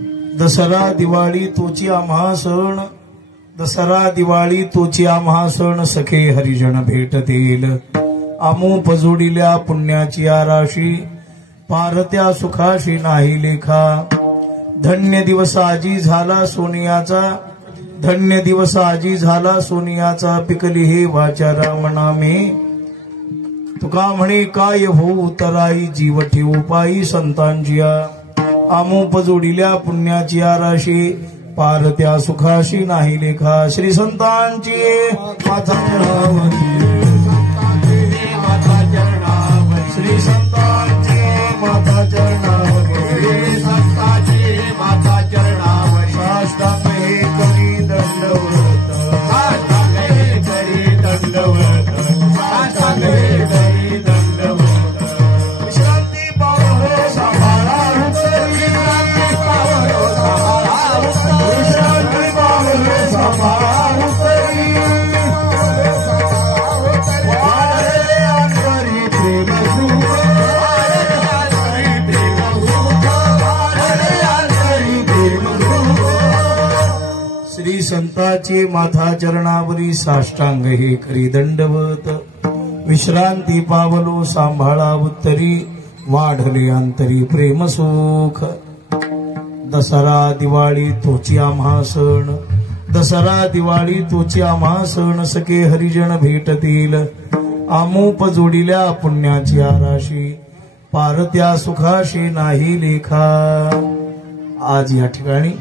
दसरा दिवाळी तोची आम्हा सण, दसरा दिवाळी तोची आम्हा सण, सखे हरिजन भेटतील आमूप जोडिल्या पुण्याची राशी, पारत्या सुखाशी नाही लेखा। धन्य दिवस आजी झाला सोनियाचा, धन्य दिवस आजी झाला सोनियाचा, पिकली हे वाचा राम नामे। तुका म्हणे काय होऊ तराई, जीव ठेवू पायी संतांजिया, आमोप जोडिल्या पुण्याची राशी, पारत्या सुखाशी नाही लेखा। श्री संतांची माता चरणावरी, श्री संतांची माता चरणावरी, संतांची माता चरणावरी, साष्टांग हे करी दंडवत, साष्टांग हे करी दंडवत, साष्टांग हे करी दंडवत। विश्रांती पावलो सांभाळा उत्तरी, विश्रांती पावलो सांभाळा उत्तरी, विश्रांती पावलो सांभाळा उत्तरी, वाढले अंतरी प्रेम सुख, वाढले अंतरी प्रेम सुख, वाढले अंतरी प्रेम सुख। श्री संतांची माथा चरणावरी, साष्टांग हे करी दंडवत, विश्रांती पावलो सांभाळा उत्तरी, वाढले अंतरी प्रेम सुख। दसरा दिवाळी तोची आम्हा सण, दसरा दिवाळी तोची आम्हा सण, सखे हरिजन भेटतील आमोप जोडिल्या पुण्याची राशी, पारत्या सुखाशी नाही लेखा। आज या ठिकाणी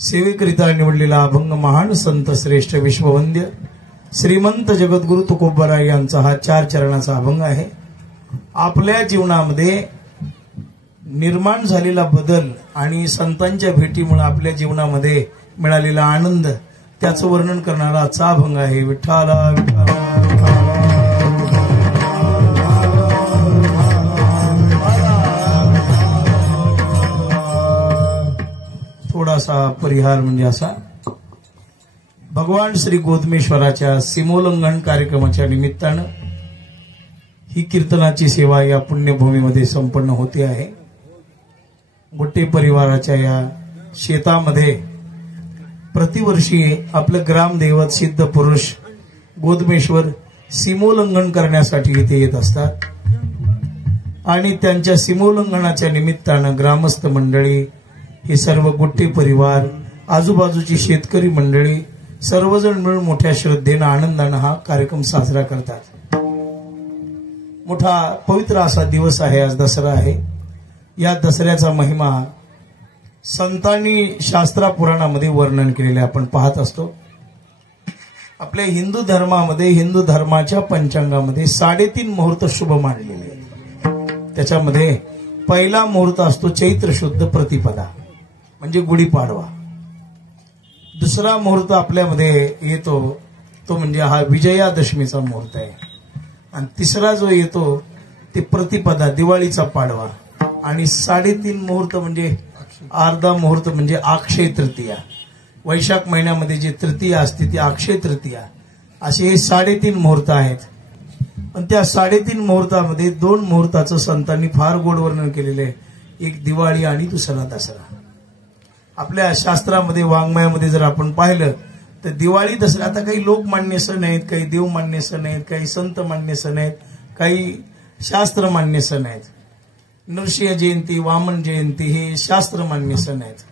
सेवेकरिता निवडलेला अभंग महान संत श्रेष्ठ विश्ववंद्य श्रीमंत जगद्गुरु तुकोबाराय यांचा हा 4 चरणाचा अभंग आहे। आपल्या जीवनामध्ये निर्माण झालेला बदल आणि संतांच्या भेटीमुळे आपल्या जीवनामध्ये मिळालेला आनंद, त्याचं वर्णन करणारा आजचा अभंग आहे। विठ्ठला विठ्ठला थोडासा परिहार म्हणजे असा, भगवान श्री गोदमेश्वराच्या सीमोल्लंघन कार्यक्रमाच्या निमित्तानं ही कीर्तनाची सेवा या पुण्यभूमीमध्ये संपन्न होते आहे। गोटे परिवाराच्या या शेतामध्ये प्रतिवर्षी आपलं ग्रामदैवत सिद्ध पुरुष गोदमेश्वर सीमोल्लंघन करण्यासाठी इथे येत असतात आणि त्यांच्या सीमोल्लंघनाच्या निमित्तानं ग्रामस्थ मंडळी, हे सर्व गोटे परिवार, आजूबाजूची शेतकरी मंडळी सर्वजण मिळून मोठ्या श्रद्धेनं आनंदानं हा कार्यक्रम साजरा करतात। मोठा पवित्र असा दिवस आहे, आज दसरा आहे। या दसऱ्याचा महिमा संतांनी शास्त्रा पुराणामध्ये वर्णन केलेले आपण पाहत असतो। आपल्या हिंदू धर्मामध्ये, हिंदू धर्माच्या पंचांगामध्ये 3.5 मुहूर्त शुभ मानलेले आहेत। त्याच्यामध्ये पहिला मुहूर्त असतो चैत्र शुद्ध प्रतिपदा म्हणजे गुढीपाडवा। दुसरा मुहूर्त आपल्यामध्ये येतो तो म्हणजे हा विजयादशमीचा मुहूर्त आहे, आणि तिसरा जो येतो ते प्रतिपदा दिवाळीचा पाडवा, आणि 3.5 मुहूर्त म्हणजे अर्धा मुहूर्त म्हणजे अक्षय तृतीया। वैशाख महिन्यामध्ये जी तृतीया असते ती अक्षय तृतीया, असे हे 3.5 मुहूर्त आहेत। पण त्या 3.5 मुहूर्तामध्ये 2 मुहूर्ताचं संतांनी फार गोड वर्णन केलेलं आहे, एक दिवाळी आणि दुसरा दसरा। आपल्या शास्त्रामध्ये, वाङ्मयामध्ये जर आपण पाहिलं तर दिवाळी दसरा, आता काही लोकमान्य सण आहेत, काही देवमान्य सण आहेत, काही संत मान्य सण आहेत, काही शास्त्र मान्य सण आहेत। नृसिंह जयंती, वामन जयंती हे शास्त्र मान्य सण आहेत,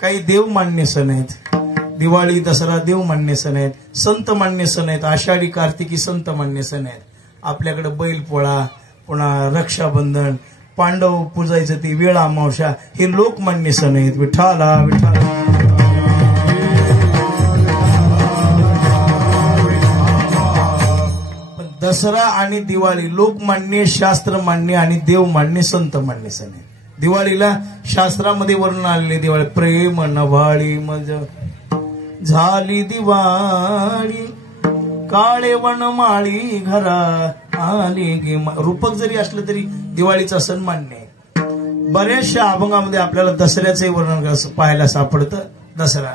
काही देव मान्य सण आहेत। दिवाळी दसरा देव मान्य सण आहेत, संत मान्य सण आहेत, आषाढी कार्तिकी संत मान्य सण आहेत। आपल्याकडे बैलपोळा, पुन्हा रक्षाबंधन, पांडव पूजायचं ती वेळ अमावस्या, हे लोकमान्य सण आहेत। विठ्ठला विठ्ठला दसरा आणि दिवाळी लोकमान्य, शास्त्रमान्य आणि देवमान्य, संत मान्य सण आहे। दिवाळीला शास्त्रामध्ये वर्णन आलेले, दिवाळी प्रेम नव्हाळी मज झाली दिवाळी, काळे वनमाळी घरा आली गे। रूपक जरी असलं तरी दिवाळीचा सण मान्य आहे। बऱ्याचशा अभंगामध्ये आपल्याला दसऱ्याचे वर्णन पाहायला सापडतं। दसरा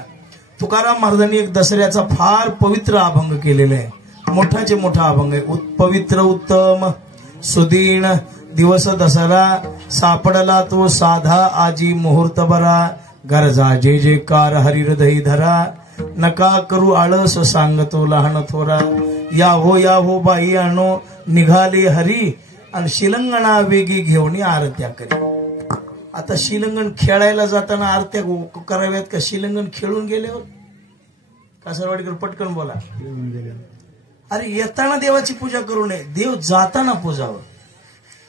तुकाराम महाराजांनी एक दसऱ्याचा फार पवित्र अभंग केलेला आहे, मोठाचे मोठा अभंग आहे। पवित्र उत्तम सुदीन दिवस दसरा सापडला तो साधा आजी मुहूर्त बरा गरजा जे जे कार हरी हृदय धरा नका करू आळस सांगतो लहान थोरा या हो बाई आणो निघाले हरी आणि शिलंगणा वेगी घेऊन आरत्या करी. आता शिलंगण खेळायला जाताना आरत्या कराव्यात का शिलंगण खेळून गेल्यावर? कासरवाडीकर पटकन बोला. अरे येताना देवाची पूजा करू नये, देव जाताना पूजावं.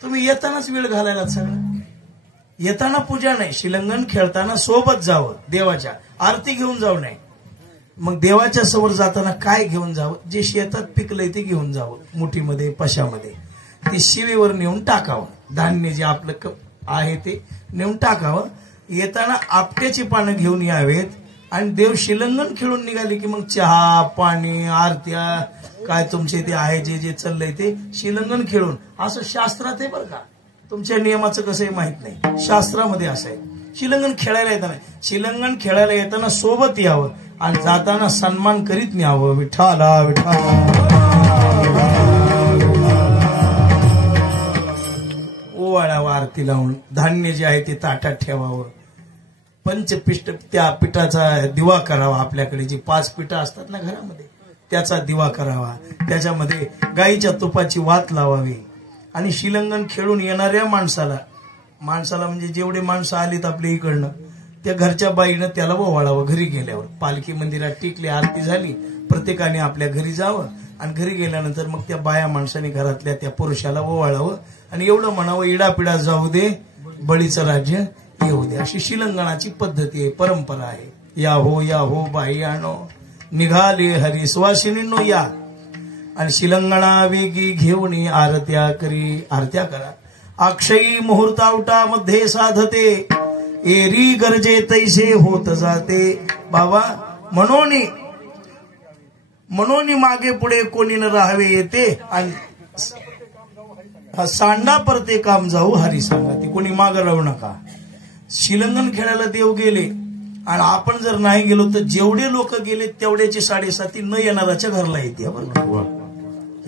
तुम्ही येतानाच वेळ घालायला सगळं. येताना पूजा नाही, शिलंगण खेळताना सोबत जावं, देवाच्या आरती घेऊन जाऊ नये. मग देवाच्या समोर जाताना काय घेऊन जावं? जे शेतात पिकलंय ते घेऊन जावं, मुठीमध्ये पशामध्ये. ते शिवेवर नेऊन टाकावं. धान्य जे आपलं आहे ते नेऊन टाकावं. येताना आपट्याची पानं घेऊन यावेत. आणि देव शिलंगण खेळून निघाले की मग चहा पाणी आरत्या काय तुमचे ते आहे जे जे चाललंय ते शिलंगण खेळून. असं शास्त्रात आहे बरं का. तुमच्या नियमाचं कसंही माहित नाही, शास्त्रामध्ये असं आहे. शिलंगण खेळायला येताना, शिलंगण खेळायला येताना सोबत यावं आणि जाताना सन्मान करीत न्यावं. विठाला विठाला. ओवाळावं आरती लावून. धान्य जे आहे ते ताटात ठेवावं. पंचपिष्ट त्या पिठाचा दिवा करावा. आपल्याकडे जी 5 पिठं असतात ना घरामध्ये त्याचा दिवा करावा. त्याच्यामध्ये गाईच्या तुपाची वात लावावी. आणि शिलंगण खेळून येणाऱ्या माणसाला म्हणजे जेवढे माणसं आलीत आपल्या इकडनं त्या घरच्या बाईनं त्याला ओवाळावं. घरी गेल्यावर पालखी मंदिरात टिकली, आरती झाली, प्रत्येकाने आपल्या घरी जावं. आणि घरी गेल्यानंतर मग त्या बाया माणसाने घरातल्या त्या पुरुषाला ओवाळावं आणि एवढं म्हणावं, इडापिडा जाऊ दे, बळीचं राज्य येऊ दे. अशी शिलंगणाची पद्धती आहे, परंपरा आहे. या हो बाई आणो निघाले हरी सुवासिनींनो या. आणि शिलंगणा वेगी घेऊन आरत्या करी. आरत्या करा. अक्षयी मुहूर्तावटा मध्ये साधते एरी गरजे तैसे होत जाते. बाबा म्हणून मागे पुढे कोणी न राहावे येते आणि सांडा परते काम जाऊ हरी सांगते. कोणी मागे राहू नका. शिलंगण खेळायला देव गेले आणि आपण जर नाही गेलो तर जेवढे लोक गेले तेवढ्याची 7.5 न येणाराच्या घरला येते. बरं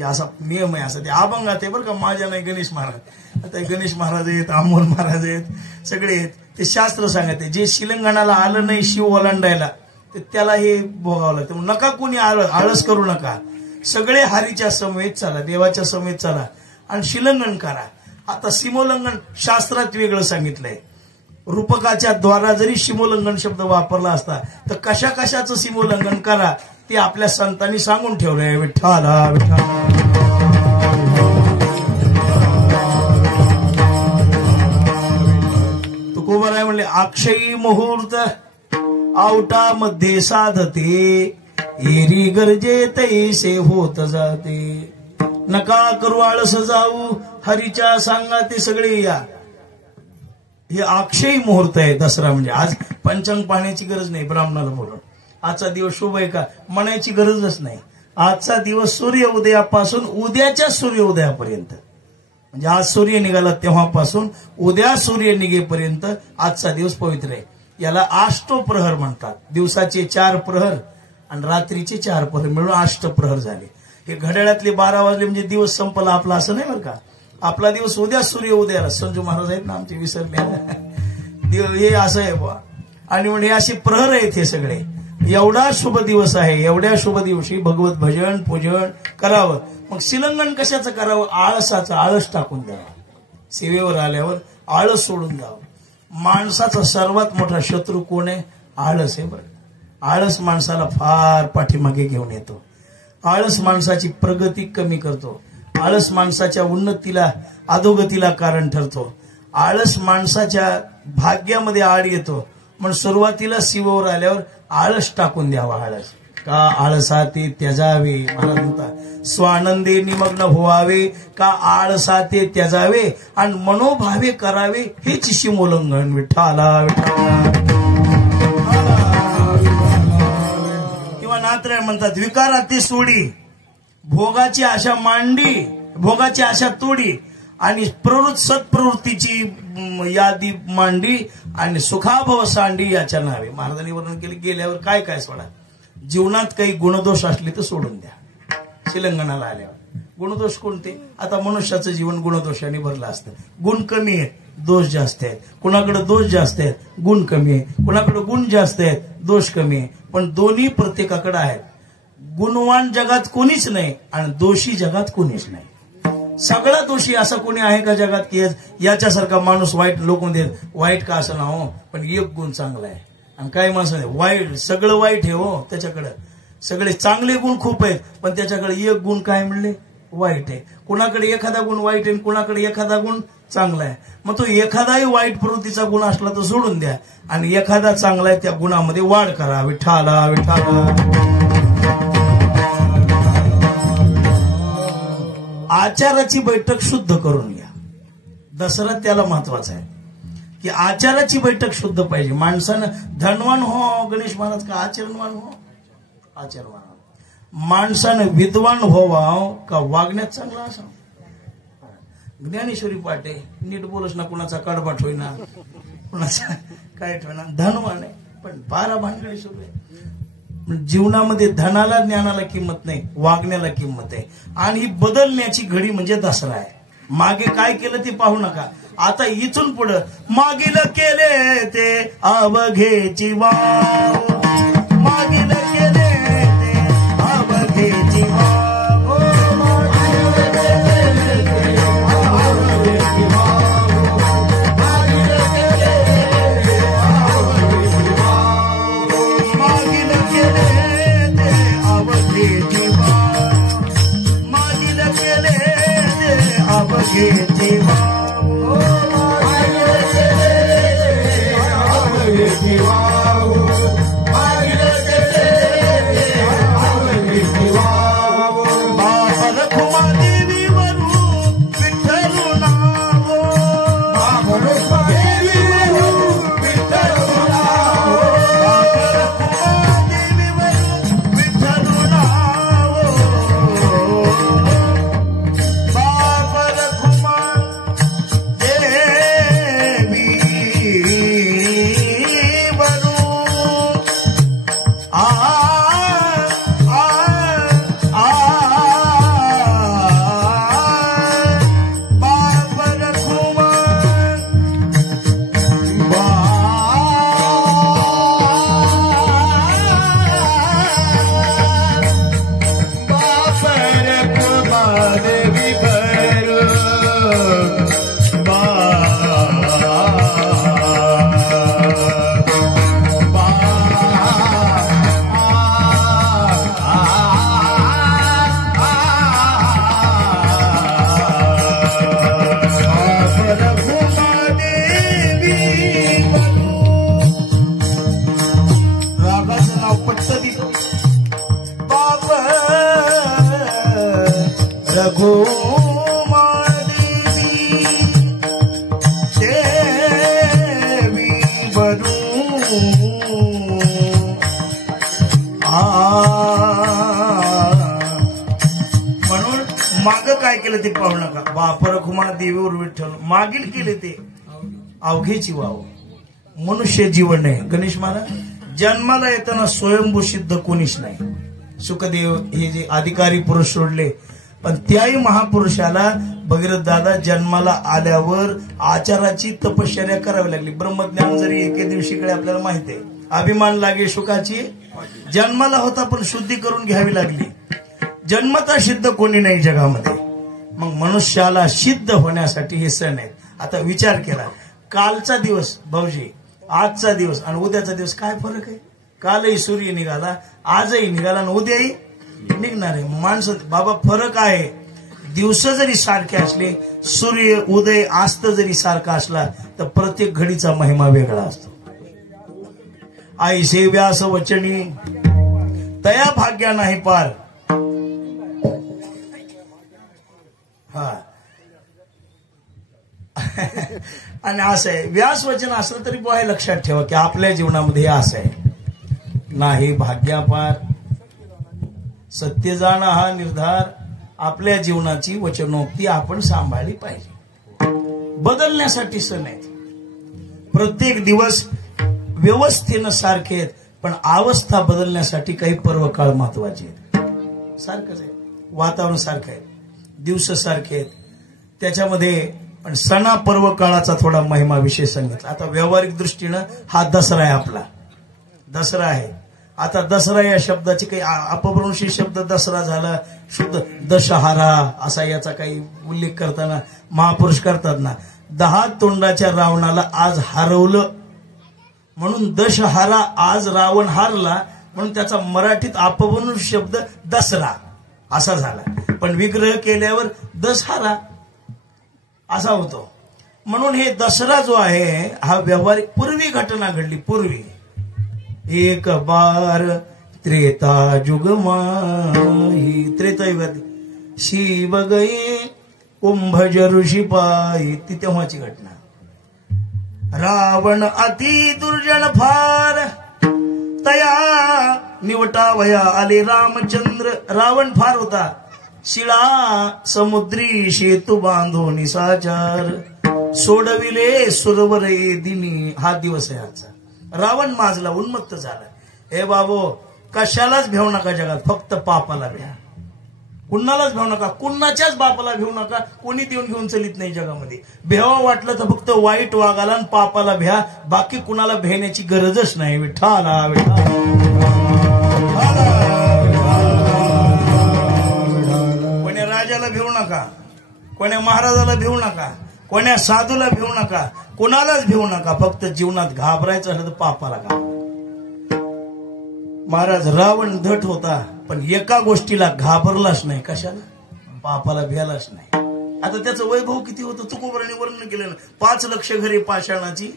असा नियम आहे. असा ते अभंगात आहे बरं का. माझ्या नाही गणेश महाराज, आता गणेश महाराज आहेत, अमोल महाराज आहेत, सगळे आहेत. ते शास्त्र सांगते जे शिलंगणाला आलं नाही शिव ओलांडायला तर त्याला हे भोगावं लागतं. नका कोणी आळस करू नका. सगळे हरीच्या समवेत चला, देवाच्या समवेत चला आणि शिलंगण करा. आता सीमोल्लंघन शास्त्रात वेगळं सांगितलंय. रूपकाच्या द्वारा जरी सीमोल्लंघन शब्द वापरला असता तर कशा कशाचं सीमोल्लंघन करा ते आपल्या संतांनी सांगून ठेवलंय. विठ्ठला विठ्ठला. तुकोबाराय म्हणले अक्षयी मुहूर्त आवटा मध्ये साधते एरी गरजे तैसे होत जाते. नका करू आळस जाऊ हरीच्या सांगा ते सगळे या. हे अक्षयी मुहूर्त आहे दसरा. म्हणजे आज पंचांग पाहण्याची गरज नाही. ब्राह्मणाला बोलून आजचा दिवस शुभ आहे का म्हणायची गरजच नाही. आजचा दिवस सूर्य उदयापासून उद्याच्या सूर्योदयापर्यंत, म्हणजे आज सूर्य निघाला तेव्हापासून उद्या सूर्य निघेपर्यंत आजचा दिवस पवित्र आहे. याला अष्टप्रहर म्हणतात. दिवसाचे 4 प्रहर आणि रात्रीचे 4 प्रहर मिळून अष्टप्रहर झाले. हे घड्याळातले 12 वाजले म्हणजे दिवस संपला आपला असं नाही बरं का. आपला दिवस उद्या सूर्य उदयाला. संजू महाराज आहेत ना आमचे विसरले, हे असं आहे बा. आणि म्हणजे असे प्रहर आहेत हे सगळे. एवढा शुभ दिवस आहे. एवढ्या शुभ दिवशी भगवत भजन पूजन करावं. मग शिलंगण कशाचं करावं? आळसाचं. आळस टाकून द्यावं. सेवेवर आल्यावर आळस सोडून द्यावं. माणसाचा सर्वात मोठा शत्रू कोण आहे? आळस आहे बरं. आळस माणसाला फार पाठीमागे घेऊन येतो. आळस माणसाची प्रगती कमी करतो. आळस माणसाच्या उन्नतीला अधोगतीला कारण ठरतो. आळस माणसाच्या भाग्यामध्ये आड येतो. म्हणून सुरुवातीला शिववर आल्यावर आळस टाकून द्यावा. आळस का आळसाते त्याजावे. महाराज म्हणतात स्वानंदे निमग्न व्हावे का आळसाते त्याजावे आणि मनोभावे करावे हेच सीमोल्लंघन. विठ्ठला विठ्ठला. किंवा नात्र म्हणतात विकाराती सोडी भोगाची आशा मांडी भोगाची आशा तोडी आणि सत्प्रवृत्तीची यादी मांडी आणि सुखाभव सांडी याच्या नावे. महाराजांनी वर्णन केले. गेल्यावर काय काय सोडा. जीवनात काही गुणदोष असले तर सोडून द्या शिलंगणाला आल्यावर. गुणदोष कोणते? आता मनुष्याचं जीवन गुणदोषाने भरलं असतं. गुण कमी आहेत, दोष जास्त आहेत. कुणाकडे दोष जास्त आहेत, गुण कमी आहे. कुणाकडे गुण जास्त आहेत, दोष कमी आहे. पण दोन्ही प्रत्येकाकडे आहेत. गुणवान जगात कोणीच नाही आणि दोषी जगात कोणीच नाही. सगळा दोषी असा कोणी आहे का जगात की याच्यासारखा माणूस वाईट? लोक म्हणते वाईट का असं ना हो, पण एक गुण चांगला आहे. आणि काही माणसं वाईट, सगळं वाईट आहे हो त्याच्याकडे. सगळे चांगले गुण खूप आहेत पण त्याच्याकडे एक गुण काय म्हणले? वाईट आहे. कुणाकडे एखादा गुण वाईट आहे, कुणाकडे एखादा गुण चांगला आहे. मग तो एखादाही वाईट प्रवृत्तीचा गुण असला तर सोडून द्या आणि एखादा चांगला आहे त्या गुणामध्ये वाढ करा. विठ्ठला विठ्ठला. आचाराची बैठक शुद्ध करून घ्या. दसरा त्याला महत्वाचा आहे की आचाराची बैठक शुद्ध पाहिजे. माणसानं धनवान हो, गणेश महाराज का आचरणवान हो? आचरणवान. माणसानं विद्वान व्हावा का वागण्यात चांगला असावं. ज्ञानेश्वरी पाटे नीट बोलच ना, कुणाचा कडबाट होईना, कुणाचा काय ठेवना. धनवान आहे पण 12 भानगडी सुरू आहे. जीवनामध्ये धनाला ज्ञानाला किंमत नाही, वागण्याला किंमत आहे. आणि ही बदलण्याची घडी म्हणजे दसरा आहे. मागे काय केलं ते पाहू नका. आता इथून पुढं मागील केले ते अवघेची वाव, मागील केले ते अवघेची वाव. म्हणून माग काय केलं ते पाहू नका. बापर खुमा देवीवर विठ्ठल, मागील केले ते अवघेची वाव. मनुष्य जीवन नाही. गणेश महाराज जन्माला येताना स्वयंभू सिद्ध कोणीच नाही. सुखदेव हे जे अधिकारी पुरुष सोडले, पण त्याही महापुरुषाला भगीरथ दादा जन्माला आल्यावर आचाराची तपश्चर्या करावी लागली. ब्रह्मज्ञान जरी एके दिवशीकडे आपल्याला माहिती आहे. अभिमान लागे सुखाची, जन्माला होता पण शुद्धी करून घ्यावी लागली. जन्मता सिद्ध कोणी नाही जगामध्ये. मग मनुष्याला सिद्ध होण्यासाठी हे सण आहेत. आता विचार केला, कालचा दिवस भाऊजी, आजचा दिवस आणि उद्याचा दिवस काय फरक आहे? कालही सूर्य निघाला, आजही निघाला आणि उद्याही निघणार आहे. माणसं बाबा फरक आहे. दिवस जरी सारखे असले, सूर्य उदय अस्त जरी सारखा असला तर प्रत्येक घडीचा महिमा वेगळा असतो. आईसे व्यास वचनी तया भाग्या नाही पार. हा आणि असं आहे, व्यास वचन असलं तरी बुवा हे लक्षात ठेवा की आपल्या जीवनामध्ये हे असं आहे. नाही भाग्यापार सत्य जाणं हा निर्धार. आपल्या जीवनाची वचनोक्ती आपण सांभाळली पाहिजे. बदलण्यासाठी सण आहेत. प्रत्येक दिवस व्यवस्थेनं सारखे आहेत, पण अवस्था बदलण्यासाठी काही पर्व काळ महत्वाचे आहेत. सारखंच आहे, वातावरण सारखं आहे. दिवस सारखे आहेत, त्याच्यामध्ये पण सणा पर्व काळाचा थोडा महिमा विषय सांगितला. आता व्यावहारिक दृष्टीनं हा दसरा आहे, आपला दसरा आहे. आता दसरा या शब्दाचे काही अपभ्रंशी शब्द दसरा झाला, शुद्ध दशहारा असा याचा काही उल्लेख करताना महापुरुष करतात ना. 10 तोंडाच्या रावणाला आज हरवलं म्हणून दशहारा, आज रावण हारला म्हणून त्याचा मराठीत अपभ्रंश शब्द दसरा असा झाला. पण विग्रह केल्यावर दशहारा असा होतो. म्हणून हे दसरा जो आहे हा व्यावहारिक पूर्वी घटना घडली. पूर्वी एक बार त्रेता जुग माही, त्रेतायुगात शिव गये कुंभज ऋषी पायी, ती तेव्हाची घटना. रावण अति दुर्जन फार, तया निवटावया आले रामचंद्र. रावण फार होता, शिळा समुद्री शेतू बांधो निसाचार, सोडविले सुरवरे दिनी. हा दिवस आहे आजचा. रावण माजला, उन्मत्त झाला. हे बाबो, कशालाच भेऊ नका जगात, फक्त पापाला भ्या. कुणालाच भेऊ नका, कुणाच्याच बापाला भेऊ नका. कोणी देऊन घेऊन चलित नाही जगामध्ये. भेवा वाटलं तर फक्त वाईट वागाला आणि पापाला भ्या, बाकी कुणाला भेण्याची गरजच नाही. विठ्ठला कोण्या राजाला भेऊ नका, कोण्या महाराजाला भेऊ नका, कोण्या साधूला भेऊ नका, कुणालाच भेऊ नका. फक्त जीवनात घाबरायचं असलं तर पापाला घाबरा. महाराज रावण धट होता, पण एका गोष्टीला घाबरलाच नाही. कशाला? पापाला भ्यालाच नाही. आता त्याचं वैभव किती होतं तुकोबराने वर्णन केलं ना. 5 लक्ष घरे पाषाणाची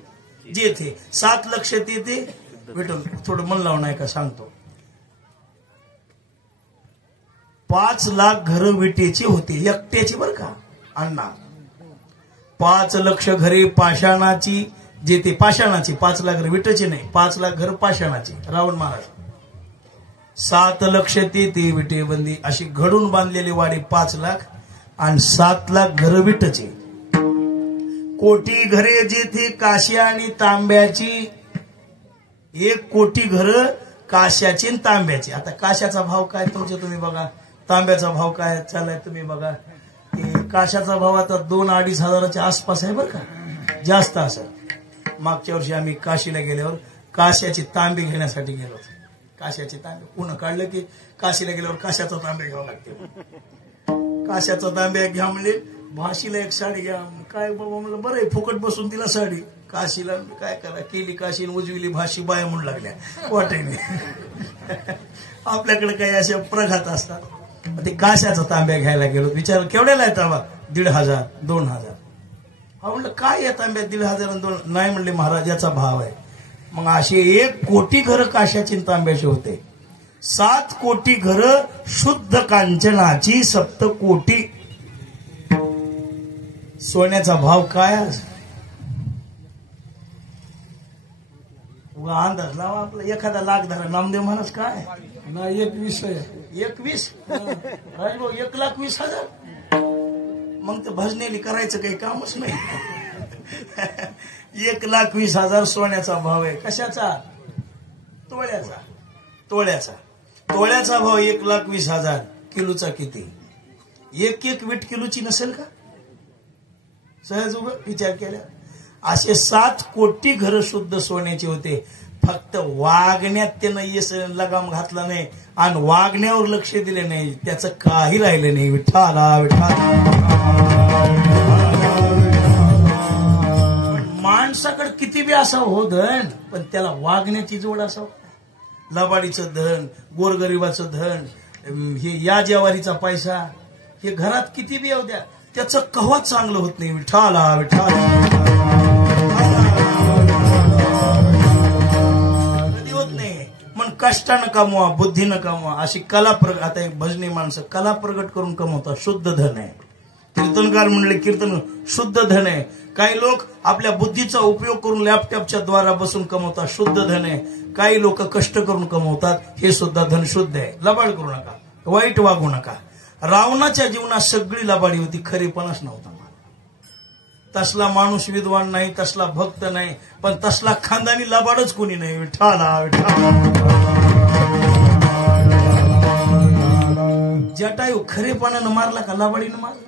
जेथे, 7 लक्ष तेथे भेटून. थोडं मन लावून आहे का सांगतो. 5 लाख घरं विटेची होती, एकट्याची बर का अण्णा. 5 लक्ष घरे पाषाणाची जेथे, पाषाणाची. 5 लाख घर विटेची नाही, 5 लाख घर पाषाणाची. रावण महाराज 7 लक्ष ते विटेबंदी अशी घडून बांधलेली वाडी 5 लाख आणि 7 लाख घर विटचे. कोटी घरे जेथे काश्या आणि तांब्याची, 1 कोटी घर काश्याची आणि तांब्याची. आता काश्याचा भाव काय तुमचे तुम्ही बघा, तांब्याचा भाव काय चाललाय तुम्ही बघा. काशाचा भाव आता 2-2.5 हजाराच्या आसपास आहे बरं का, जास्त असं. मागच्या वर्षी आम्ही काशीला गेल्यावर काश्याची तांबे घेण्यासाठी गेलो होतो. काश्याचे तांबे पुन्हा काढलं की काशीला गेल्यावर काशाचा तांबे घ्यावं लागते. काशाचा तांबे घ्या म्हणले, भाशीला 1 साडी घ्या. काय बाबा म्हणलं बरं आहे, फुकट बसून तिला साडी. काशीला काय करा, केली काशी उजविली भाशी बाया म्हणू लागल्या वाटेने. आपल्याकडे काही अशा प्रघात असतात. ते काशाचा तांब्या घ्यायला गेलो. विचार केवढ्याला आहे तांबा? 1,500 2,000. हा म्हणलं काय या तांब्यात 1,500 आणि 2,000? नाही म्हणले महाराज याचा भाव आहे. मग असे 1 कोटी घर काशाची तांब्याची होते. 7 कोटी घर शुद्ध कांचनाची, 7 कोटी सोन्याचा भाव काय आज? अंदाज लावा आपला. एखादा लाख धरा. नामदेव महाराज काय ना 21 आहे. 21 राजभाऊ 1,20,000. मग तर भजनेली करायचं काही कामच नाही. 1,20,000 सोन्याचा भाव आहे. कशाचा? तोळ्याचा. तोळ्याचा तोळ्याचा भाव 1,20,000. किलोचा किती? 1 वीट किलोची नसेल का? सहज उभं विचार केला. असे 7 कोटी घर शुद्ध सोन्याचे होते. फक्त वागण्यात त्यानं येस लगाम घातला नाही आणि वागण्यावर लक्ष दिले नाही, त्याचं काही राहिलं नाही. विठ्ठला माणसाकडे किती बी असावं हो धन, पण त्याला वागण्याची जोड असावं. लबाडीचं धन, गोरगरिबाचं धन, हे या जेवारीचा पैसा, हे घरात किती बी येऊ द्या, त्याचं कव्हाच चांगलं होत नाही. विठ्ठला विठ्ठला कधी होत नाही. पण कष्टानं कमवा, बुद्धीनं कमवा. अशी कला प्रगट. आता एक भजनी माणसं कला प्रगट करून कमवतात. शुद्ध धन आहे. कीर्तनकार म्हणले कीर्तन शुद्ध धन आहे. काही लोक आपल्या बुद्धीचा उपयोग करून लॅपटॉपच्या द्वारा बसून कमवतात. शुद्ध धन आहे. काही लोक कष्ट करून कमवतात. हे सुद्धा धन शुद्ध आहे. लबाड करू नका, वाईट वागू नका. रावणाच्या जीवनात सगळी लबाडी होती, खरेपणच नव्हता. तसला माणूस विद्वान नाही, तसला भक्त नाही, पण तसला खानदानी लबाडच कोणी नाही. विठ्ठला विठ्ठला जटायू खरेपणानं मारला का लाबाडीनं मारला?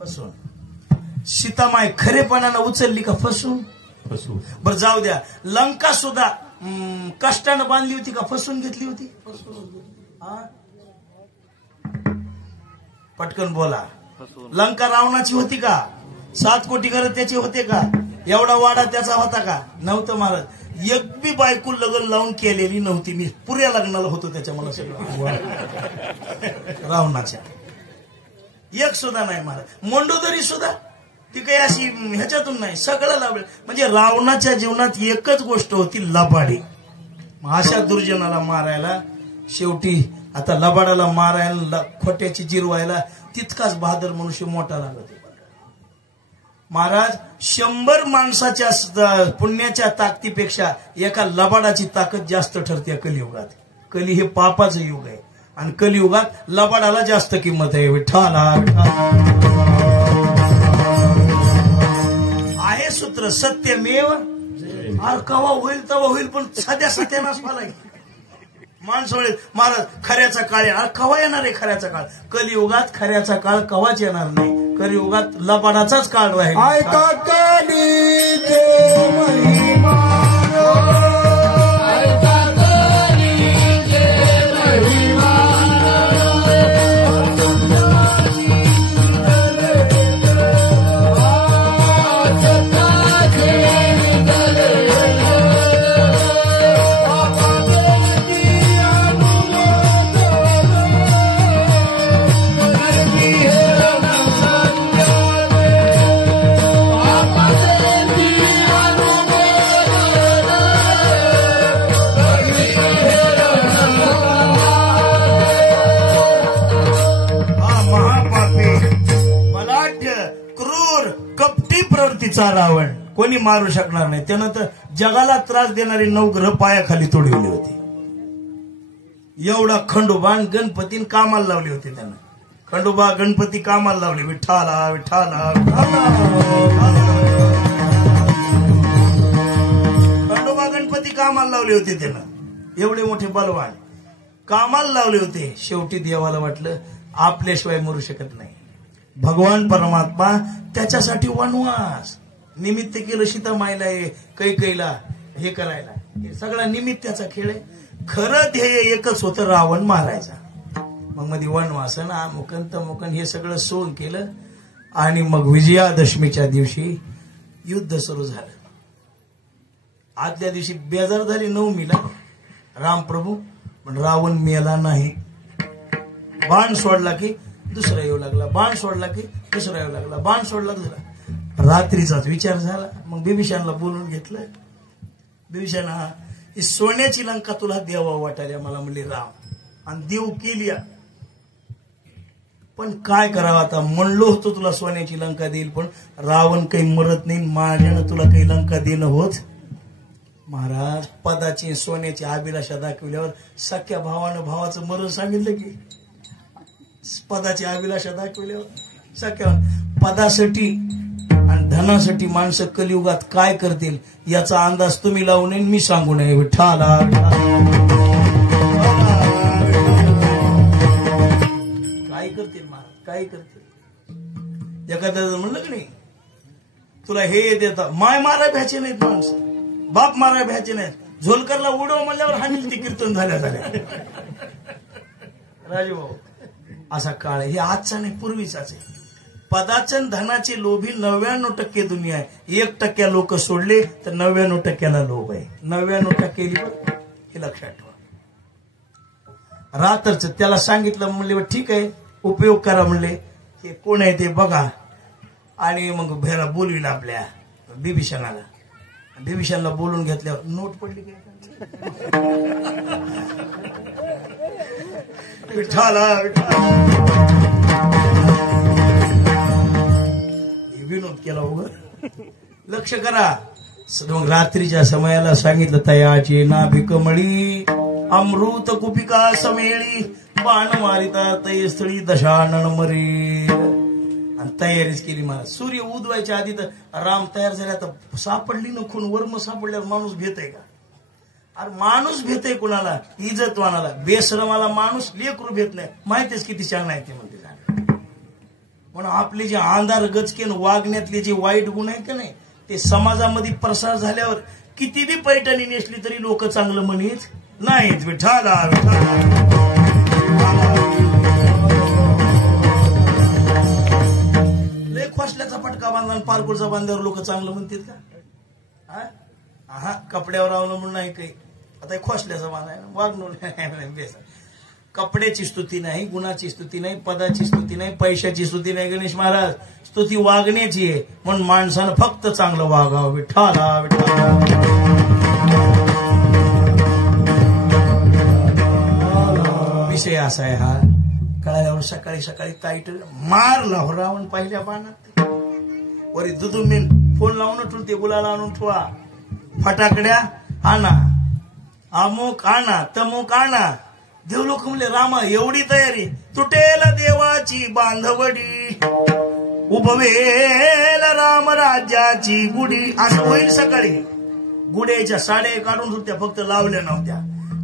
फसून. सीतामाय खरेपणानं उचलली का फसून? बरं जाऊ द्या, लंका सुद्धा कष्टानं बांधली होती का फसून घेतली होती? पटकन बोला. लंका रावणाची होती का? 7 कोटी घर त्याचे होते का? एवढा वाडा त्याचा होता का? नव्हतं महाराज. एक बी बायको लग्न लावून केलेली नव्हती. मी पुऱ्या लग्नाला होतो त्याच्या, मला सगळं रावणाच्या एक सुद्धा नाही महाराज. मंडोदरी सुद्धा ती काही अशी ह्याच्यातून नाही, सगळं लावलं. म्हणजे रावणाच्या जीवनात एकच गोष्ट होती, लबाडी. अशा दुर्जनाला मारायला शेवटी आता लबाडाला मारायला, खोट्याची जिरवायला तितकाच बहादर मनुष्य मोठा लागत. महाराज 100 माणसाच्या पुण्याच्या ताकदीपेक्षा एका लबाडाची ताकद जास्त ठरते कलियुगात. कली हे पापाचं युग आहे आणि कलियुगात लबाडाला जास्त किंमत आहे. विठ्ठला आहे सूत्र सत्यमेव. अरे कवा होईल तेव्हा होईल, पण सध्या सत्यानाश मला माणसं म्हणेल महाराज खऱ्याचा काळ आहे. कवा येणार आहे खऱ्याचा काळ? कलियुगात खऱ्याचा काळ कवाच येणार नाही. कलियुगात लबाडाचाच काळ राहील. ऐका कलीचे महिमा, ऐका कलीचे महिमा, रावण कोणी मारू शकणार नाही. त्यानंतर जगाला त्रास देणारे 9 ग्रह पायाखाली तोडविले होते. एवढा खंडोबा गणपती कामाला लावले होते त्यानं. खंडोबा गणपती कामाला लावले. विठ्ठला विठ्ठला खंडोबा गणपती कामाला लावले होते त्यानं. एवढे मोठे बलवान कामाला लावले होते. शेवटी देवाला वाटलं आपल्याशिवाय मरू शकत नाही. भगवान परमात्मा त्याच्यासाठी वनवास निमित्त केलं. सीतामाईला कैकेयीला हे करायला, हे सगळा निमित्ताचा खेळ आहे. खरं ध्येय एकच होतं, रावण मारायचा. मग मध्ये वनवासन अमुकन तमुकन हे सगळं सोन केलं आणि मग विजयादशमीच्या दिवशी युद्ध सुरू झालं. आदल्या दिवशी बेजार झाली 9मीला रामप्रभू, पण रावण मेला नाही. बाण सोडला की दुसरा येऊ लागला, बाण सोडला की दुसरा येऊ लागला, बाण सोडला दुसरा. रात्रीचाच विचार झाला. मग बिभीषणला बोलून घेतलं. बिभीषण, ही सोन्याची लंका तुला द्यावा वाटायला मला, म्हणले राम, आणि देव केली. पण काय करावं आता? म्हणलो होतो तुला सोन्याची लंका देईल, पण रावण काही मरत नाही, माझ्यानं तुला काही लंका देणं होत. महाराज पदाची सोन्याची अभिलाषा दाखवल्यावर सख्या भावानं भावाचं मरण सांगितलं की पदाची अभिलाषा दाखवल्यावर सख्या पदासाठी आणि धनासाठी माणसं कलियुगात काय करतील याचा अंदाज तुम्ही लावू नये, मी सांगू नये. विठ्ठला काय करतील महाराज, काय करतील? एखाद्या म्हणलं की नाही तुला हे देता, माय मारा भ्याचे नाहीत माणसं, बाप मारा भ्याचे नाहीत. झोलकरला उडव म्हणल्यावर हानील ती कीर्तन झाल्या राजूभाऊ. असा काळ आहे. हे आजचा नाही, पूर्वीचाच आहे. पदाचन धनाचे लोभी 99% दुनिया आहे. 1% लोक सोडले तर 99%ला लोभ आहे. 99% हे लक्षात ठेवा. रात्रच त्याला सांगितलं, म्हणले ठीक आहे उपयोग करा, म्हणले हे कोण आहे ते बघा. आणि मग भेरा बोलविला आपल्या बिभीषणाला. बिभीषणला बोलून घेतल्यावर नोट पडली काय विठ्ठला विनोद केला उघड. लक्ष करा. मग रात्रीच्या समयाला सांगितलं, तयाची नाभी कमळी अमृत कुपिका समेळी बाण मारिता तय स्थळी दशानन मरे. आणि तयारीच केली महाराज. सूर्य उदवायच्या आधी तर राम तयार झाले. आता सापडली न खून, वर्म सापडल्यावर माणूस घेत आहे का? अरे माणूस भेटय कुणाला, इज्जतवानाला. बेशरमाला माणूस लेकरू भेट नाही. माहितीच किती छान आहे ते म्हणते. म्हणून आपले जे अंधार गचकेन वागण्यातले जे वाईट गुण आहेत का नाही, ते समाजामध्ये प्रसार झाल्यावर किती बी पैठणी नेसली तरी लोक चांगलं म्हणीत नाहीत. विठाला लय खोसल्याचा पटका बांधला पारकुरचा बांध्यावर लोक चांगलं म्हणतील का? हा कपड्यावर अवलंबून नाही काही. आता खोसल्याचा बांधाय वागणूक बेस. कपड्याची स्तुती नाही, गुणाची स्तुती नाही, पदाची स्तुती नाही, पैशाची स्तुती नाही. गणेश महाराज, स्तुती वागण्याची आहे. म्हणून माणसानं फक्त चांगलं वागावं. विठाला विठाला. विषय असा आहे हा. कळाल्यावर सकाळी सकाळी ताईट मारला हो रावण पहिल्या बाणात. वरी दुधुमीन फोन लावून ठेवते, गुलाला आणून ठेवा, फटाकड्या आणा, अमुक आणा, तमुक आणा. देव लोक म्हणले रामा एवढी तयारी, तुटेल देवाची बांधवडी, उभवेल राम राज्याची गुढी. असं होईल सकाळी. गुड्याच्या साड्या काढून ठेवत्या, फक्त लावल्या नव्हत्या.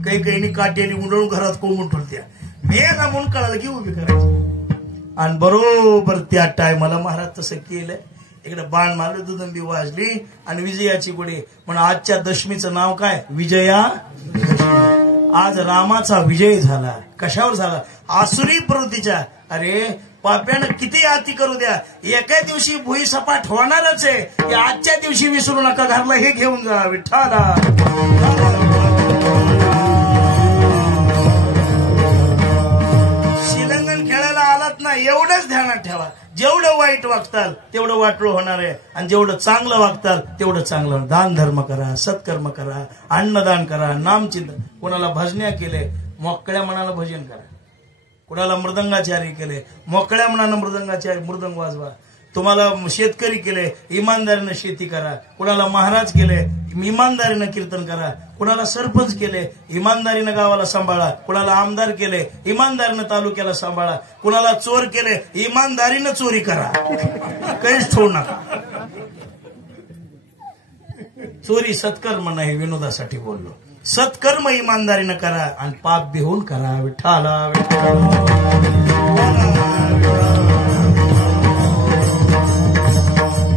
काही काही काट्याने गुंडळून घरात कोंबून ठेवत्या. मेघा म्हणून कळालं की उभी करायची. आणि बरोबर त्या टायमाला महाराज तसं केलं. इकडे बाण मारलं, दुदंबी वाजली आणि विजयाची गुढी. म्हणून आजच्या दशमीचं नाव काय? विजया. आज रामाचा विजय झाला. कशावर झाला? आसुरी प्रवृत्तीच्या. अरे पाप्यानं किती आती करू द्या, एका दिवशी भुई सपाट होणारच आहे. आजच्या दिवशी विसरू नका, घरला हे घेऊन जा. विठ्ठला शिलंगण खेळायला आलात ना, एवढंच ध्यानात ठेवा. जेवढं वाईट वागताल तेवढं वाटलं होणार आहे, आणि जेवढं चांगलं वागताल तेवढं चांगलं. दान धर्म करा, सत्कर्म करा, अन्नदान करा, नामचिंतन. कोणाला भजन्या केले, मोकळ्या मनाला भजन करा. कुणाला मृदंगाचार्य केले, मोकळ्या मनानं मृदंगाचार्य मृदंग वाजवा. तुम्हाला शेतकरी केले, इमानदारीनं शेती करा. कुणाला महाराज केले, इमानदारीनं कीर्तन करा. कुणाला सरपंच केले, इमानदारीनं गावाला सांभाळा. कुणाला आमदार केले, इमानदारीनं तालुक्याला सांभाळा. कुणाला चोर केले, इमानदारीनं चोरी करा. काहीच ठेवू नका. चोरी सत्कर्म नाही, विनोदासाठी बोललो. सत्कर्म इमानदारीनं करा आणि पाप बिहून करा. विठ्ठला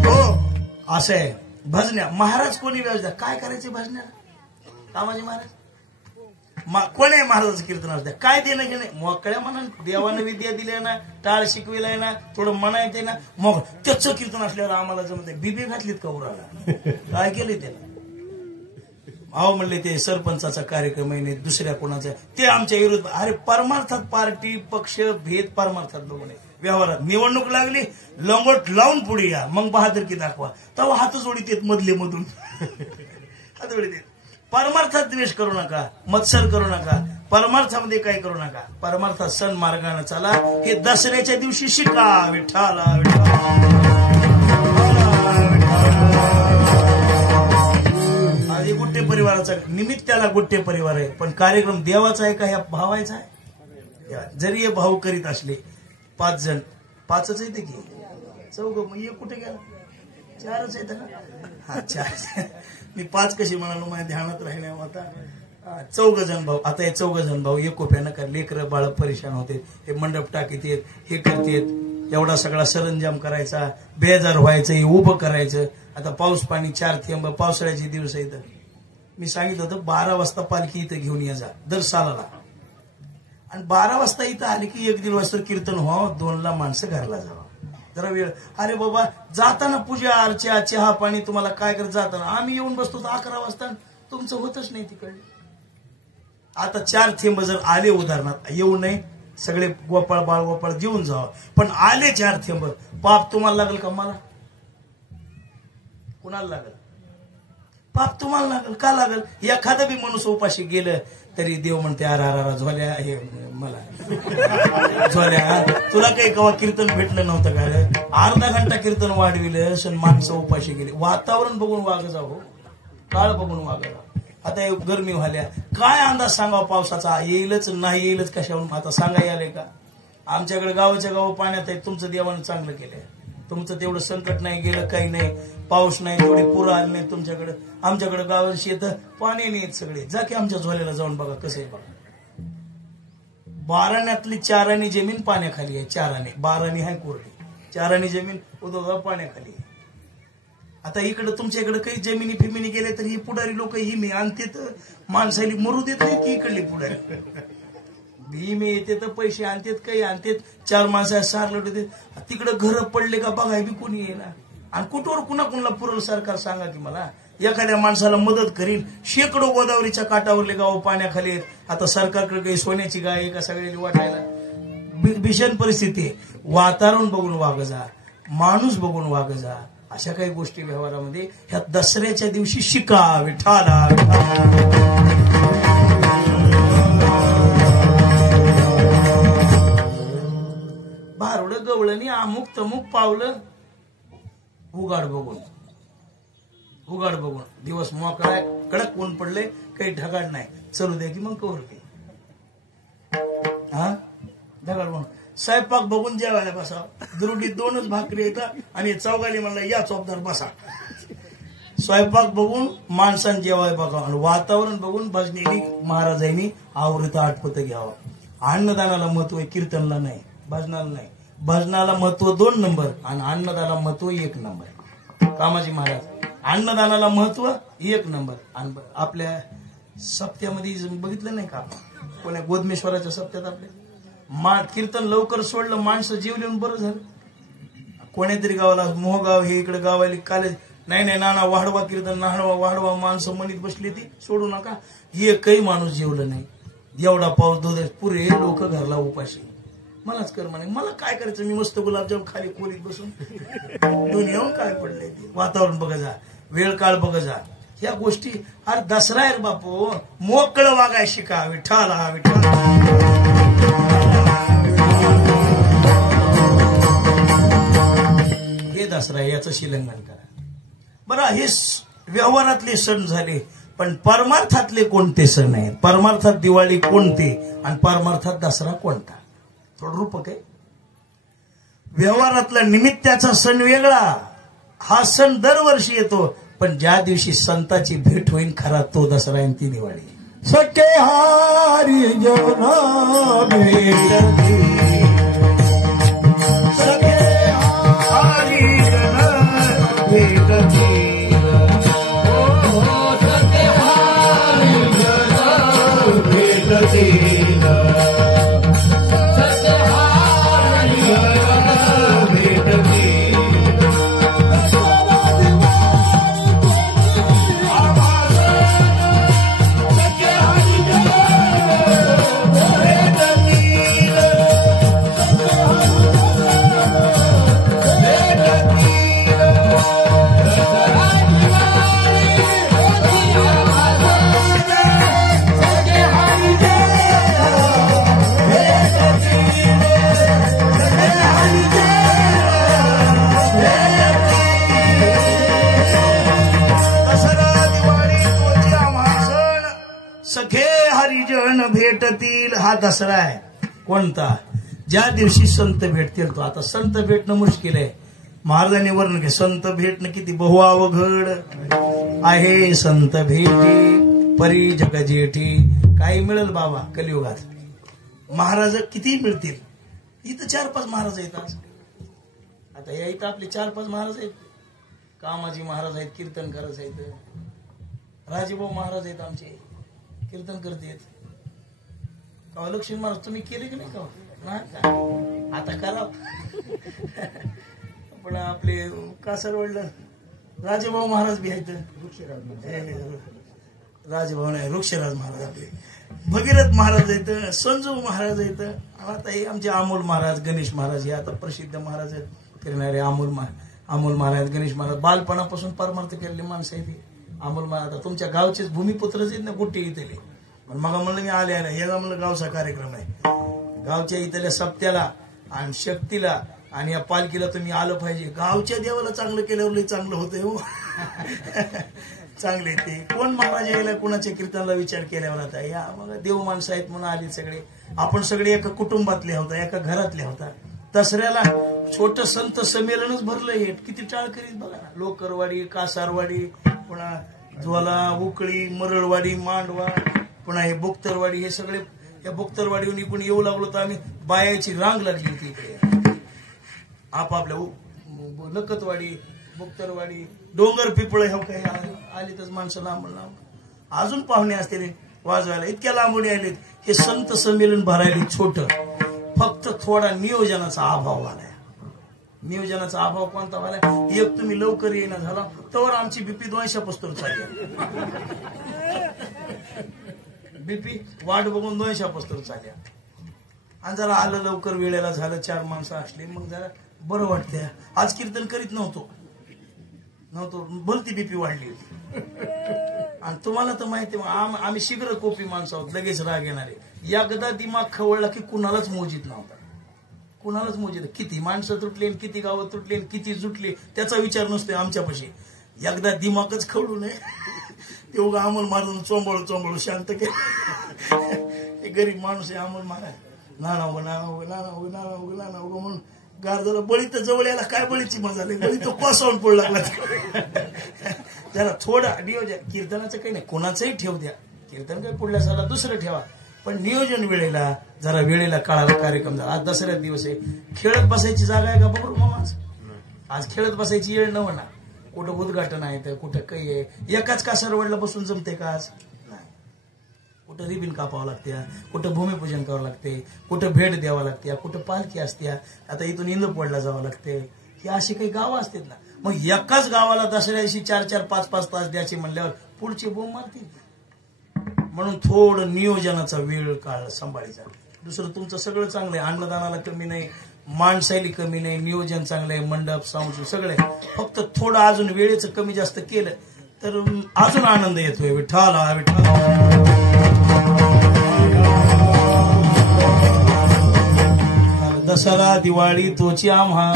हो असं आहे. भजन्या महाराज कोणी व्यवस्था काय करायचे भजन्या? रामाजी महाराज कोण आहे महाराजाचं कीर्तन असतं? काय देणं घेणे? मोकळ्या मनानं देवानं विद्या दिल्या ना, टाळ शिकविलाय ना, थोडं म्हणायचंय ना, मग त्याचं कीर्तन असल्यावर आम्हाला जमत आहे. बिबी घातलीत का उराला? काय केले त्याला? अहो म्हणले ते सरपंचाचा कार्यक्रम आहे, दुसऱ्या कोणाचा ते आमच्या विरोध. अरे परमार्थात पार्टी पक्ष भेद परमार्थात बघू नये. व्यवहारात निवडणूक लागली, लंगोट लावून पुढे या, मग बहादुरकी दाखवा. तेव्हा हात जोडीत येत मधले मधून. हात जोडीत येत. परमार्थात द्वेष करू नका, मत्सर करू नका, परमार्थामध्ये काय करू नका. परमार्थात सण मार्गाने चला. हे दसऱ्याच्या दिवशी शिका. विठ्ठला विठ्ठला. गुट्टे परिवाराचा निमित्त त्याला गुट्टे परिवार आहे, पण कार्यक्रम देवाचा आहे का ह्या भावायचा आहे? जरी हे भाऊ करीत असले 5 जण, 5च येते की 4, मग हे कुठे गेला? 4च येतं का? हा 4. मी 5 कशी म्हणालो, माझ्या ध्यानात राहिले. आता 4 जण भाऊ. आता हे 4 जण भाऊ एकोप्यानं का लेकरं बाळ परेशान होते. हे मंडप टाकीत येत, हे करतेत. एवढा सगळा सरंजाम करायचा, बेजार व्हायचं, हे उभं करायचं. आता पाऊस पाणी 4 थेंब, पावसाळ्याचे दिवस आहेत. मी सांगितलं होतं 12 वाजता पालखी इथं घेऊन या जा दर सालाला. आणि 12 वाजता इथं आले की 1-1.5 वाजता कीर्तन व्हावं, 2ला माणसं घरला जावं. जरा वेळ. अरे बाबा जाताना पूजा अर्चा चहा पाणी तुम्हाला काय करत जाताना आम्ही येऊन बसतो 11 वाजता, तुमचं होतच नाही तिकडे. आता 4 थेंब जर आले, उदाहरणार्थ येऊ नये, सगळे गोपाळ बाळ गोपाळ जेवून जावं, पण आले 4 थेंब, पाप तुम्हाला लागल का? मला कुणाला लागल? पाप तुम्हाला लागल. का लागल? एखादं बी मनुष्य उपाशी गेलं तरी देव म्हणते अरा झोल्या, हे मला झोल्या तुला काही कवा कीर्तन भेटलं नव्हतं का रे? अर्धा घंटा कीर्तन वाढविलं, सण माणसं उपाशी गेली. वातावरण बघून वाग जावं, काळ बघून वाग. आता गरमी व्हाल्या, काय अंदाज सांगावा पावसाचा? येईलच नाही येईलच कशावरून? आता सांगा याले का? आमच्याकडे गावाच्या गाव पाण्यात आहे. तुमचं देवानं चांगलं केलंय, तुमचं तेवढं संकट नाही गेलं, काही नाही. पाऊस नाही, तेवढे पूर आले नाही तुमच्याकडे. आमच्याकडे गावात शेत पाणी नाहीत सगळे. जा की आमच्या झोल्याला जाऊन बघा कसं आहे बघा. 12 4 आणे जमीन पाण्याखाली आहे. 4 आणे 12 आहे कोरडी, 4 आणे जमीन उदोगा पाण्याखाली आहे. आता इकडे तुमच्या इकडे काही जमिनी फिमिनी गेले तर ही पुढारी लोक ही मी आणते तर माणसाली मरू देत नाही की इकडली पुढारी भीमे येते तर पैसे आणतात, काही आणतात, 4 माणसं सारलं देत. तिकडे घर पडले का बघाय बी कोणी येणार. आणि कुठवर कुणा कुणाला पुरल सरकार सांगा की मला. एखाद्या माणसाला मदत करीन. शेकडो गोदावरीच्या काठावरले गाव पाण्याखाली आहेत. आता सरकारकडे काही सोन्याची गाय आहे का सगळ्यांनी वाटायला. भीषण परिस्थिती आहे. वातावरण बघून वाग जा, माणूस बघून वाग जा. अशा काही गोष्टी व्यवहारामध्ये ह्या दसऱ्याच्या दिवशी शिका. विठाला भारुडं गवळणी अमुक तमुक पावलं. उगाड बघून दिवस मोकळा आहे, कडक ऊन पडले, काही ढगाड नाही, चलू द्या की मग कवर की. हा ढगाड म्हणून स्वयंपाक बघून जेवायला बसा. दुरुडीत 2च भाकरी येतात आणि चौघाली म्हणला या चौकदार बसा. स्वयंपाक बघून माणसांनी जेवाय बघा आणि वातावरण बघून भजनीनी महाराजांनी आवृत आटपत घ्यावं. अन्नदानाला महत्व आहे, कीर्तनला नाही, भजनाला नाही. भजनाला महत्व 2 नंबर आणि अन्नदानाला महत्व 1 नंबर. कामाजी महाराज अन्नदानाला महत्व 1 नंबर. आणि आपल्या सप्त्यामध्ये बघितलं नाही का, कोण्या गोदमेश्वराच्या सप्त्यात आपल्या कीर्तन लवकर सोडलं, माणसं जीवली बरं झालं. कोण्यातरी गावाला मोहगाव हे इकडे गावाला कॉलेज नाही नाना वाढवा कीर्तन वाढवा माणसं म्हणत बसली ती सोडू नका. एकही माणूस जेवलं नाही. एवढा पाऊस धोदे पुरे लोक घरला उपाशी. मलाच कर म्हणे, मला काय करायचं, मी मस्त गुलाबजाम खाली खोलीत बसून दोन्ही येऊन काय पडले. वातावरण बघा जा, वेळ काळ बघा जा, ह्या गोष्टी. अरे दसरा आहे बापू, मोकळं वागाय शिका. विठाला विठाला हे दसरा याचं शिलंगण करा. बरं हे व्यवहारातले सण झाले, पण परमार्थातले कोणते सण आहेत. परमार्थात दिवाळी कोणते आणि परमार्थात दसरा कोणता, थोडं रूपक आहे. व्यवहारातला निमित्ताचा सण वेगळा. हा सण दरवर्षी येतो, पण ज्या दिवशी संताची भेट होईल खरा तो दसरा आणि ती दिवाळी. सखे हारी जना भेटती, सखे हारी जना भेटती, सखे हारी जना भेटती, सखे हारी जना भेटती. भेटतील हा दसरा आहे. कोणता, ज्या दिवशी संत भेटतील तो. आता संत भेटणं मुश्किल आहे. महाराजांनी वर्णन केलं, संत भेटणं किती बहुअवघड आहे. संत भेटी परी जग जेठी. काही मिळेल बाबा कलियुगात. महाराज किती मिळतील. इथं 4-5 महाराज आहेत आज. आता या इथं आपले 4-5 महाराज आहेत. कामाजी महाराज आहेत, कीर्तन करत आहेत. राजेभाऊ महाराज आहेत आमचे, कीर्तन करते. लक्ष्मी महाराज तुम्ही केले की नाही का? आता करा. पण आपले कासरवडला राजेभाऊ महाराज बी आहेत. राजेभाऊ नाही, वृक्षराज महाराज आपले. भगीरथ महाराज आहेत, संजू महाराज आहेत. आता हे आमचे अमोल महाराज, गणेश महाराज, हे आता प्रसिद्ध महाराज आहेत फिरणारे. अमोल महाराज, गणेश महाराज बालपणापासून परमार्थ केलेले माणसं आहेत. अमोल महाराज आता तुमच्या गावचेच भूमिपुत्रच आहेत ना, गुट्टे इथले. पण मग म्हणलं मी आले हे म्हणलं गावचा कार्यक्रम आहे. गावच्या इथल्या सप्त्याला आणि शक्तीला आणि या पालखीला तुम्ही आलं पाहिजे. गावच्या देवाला चांगलं केल्यावर चांगलं होतंय हो. चांगले ते कोण महाराज यायला कोणाच्या कीर्तनाला विचार केल्यावर आता या मग देव माणसं आहेत म्हणून आले सगळे. आपण सगळे एका कुटुंबातले होता, एका घरातले होता. दसऱ्याला छोट संत संमेलनच भरलंय. किती टाळकरीत बघा ना. लोकरवाडी, कासारवाडी, पुन्हा ज्वाला, उकळी, मरळवाडी, मांडवा, पुन्हा हे बोक्तरवाडी, हे सगळे. या बोक्तरवाडीहून इकडून येऊ लागलो तर आम्ही बायाची रांग लागली होती इकडे. आपापल्या नकतवाडी, बोक्तरवाडी, डोंगर पिपळ हे काही आली तर माणसं लांब लांब. अजून पाहुणे असते रे वाजवायला, इतक्या लांबून आलेत. हे संत संमेलन भरायला छोट. फक्त थोडा नियोजनाचा अभाव आलाय. नियोजनाचा अभाव कोणता व्हायला? एक तुम्ही लवकर येणं झाला तर आमची बीपी 200 पस्तूर चालली. बीपी वाट बघून 200 पस्तूर चालल्या. आणि जरा आलं लवकर वेळेला झालं, 4 माणसं असली, मग जरा बरं वाटतंय. आज कीर्तन करीत नव्हतो भलती बीपी वाढली होती. आणि तुम्हाला तर माहिती आम्ही शीघ्र कोपी माणसं आहोत, लगेच राग येणारे. एकदा दिमाग खवळला की कुणालाच मोजित नव्हता. कुणालाच मोजित. किती माणसं तुटली, किती गावं तुटली, किती जुटली त्याचा विचार नसतोय आमच्यापाशी. एकदा दिमागच खवळू नये तेवढं अंमल मारून चोंबळू शांत केलं. गरीब माणूस आहे, अंमल माराय नाना म्हणून गार जरा. बळी तर जवळ यायला काय बळीची मजा झाली. बळी तो कोसावून पडू लागला. जरा थोडं नियोजन. कीर्तनाचं काही नाही, कोणाचंही ठेव द्या. कीर्तन काही पुढल्या साला दुसरं ठेवा, पण नियोजन वेळेला, जरा वेळेला काळाला कार्यक्रम झाला. आज दसऱ्यात दिवस आहे, खेळत बसायची जागा आहे का बघू मामा? आज खेळत बसायची वेळ न म्हणा. कुठं उद्घाटन आहे तर कुठं काही आहे. एकाच कासारवडला बसून जमते का आज? नाही. कुठं रिबिन कापावं लागते, कुठं भूमिपूजन करावं लागते, कुठं भेट द्यावं लागते, कुठं पालखी असते. आता इथून इंदोपडला जावं लागते. ही अशी काही गावं असतात ना. मग एकाच गावाला दसऱ्याशी 4-4, 5-5 तास द्यायचे म्हणल्यावर पुढचे बोंब मारतील. म्हणून थोडं नियोजनाचा वेळ काळ सांभाळायचा. दुसरं तुमचं सगळं चांगलं आहे, अन्नदानाला कमी नाही, माणसाली कमी नाही, नियोजन चांगलं आहे, मंडप साऊंड सगळे. फक्त थोडं अजून वेळेचं कमी जास्त केलं तर अजून आनंद येतोय. विठ्ठला विठ्ठल. दसरा दिवाळी तोची आम्हा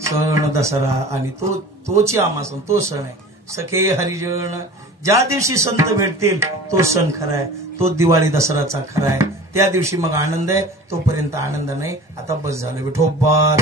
सण. दसरा आणि तोची आम्हा सण, तो सण आहे. सखे हरिजन ज्या दिवशी संत भेटतील तो सण खरा आहे, तो दिवाळी दसराचा खरा आहे. त्या दिवशी मग आनंद आहे, तोपर्यंत आनंद नाही. आता बस झालं. विठोबा